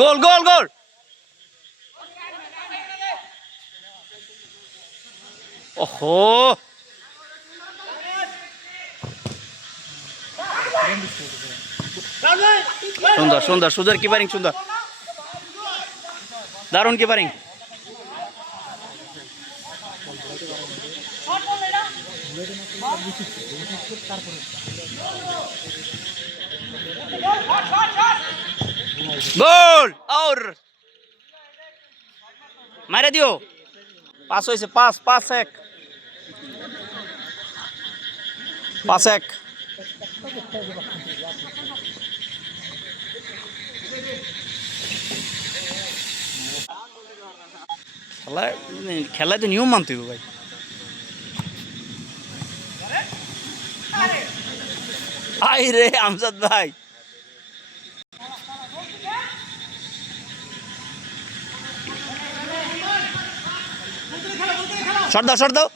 গোল গোল গোল ওহো সুন্দর সুন্দর সুন্দর কিপারিং সুন্দর দারুণ কিপারিং গোল और মারে দিও পাস হয়েছে 5-1 5-1 খেলায় তো নিয়ম মানতে হবে ভাই আই রে আমজাদ ভাই শট দাও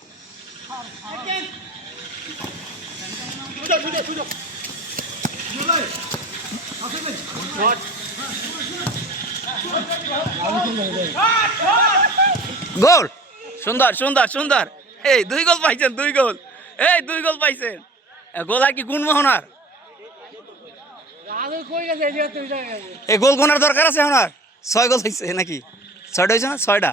গোল সুন্দর সুন্দর সুন্দর এই 2 গোল পাইছেন 2 গোল এই 2 গোল পাইছেন গোল আর কি গুণমোহনার এই গোল গোনার দরকার আছে এখন আর 6 গোল হয়েছে নাকি 6টা হয়েছে না 6টা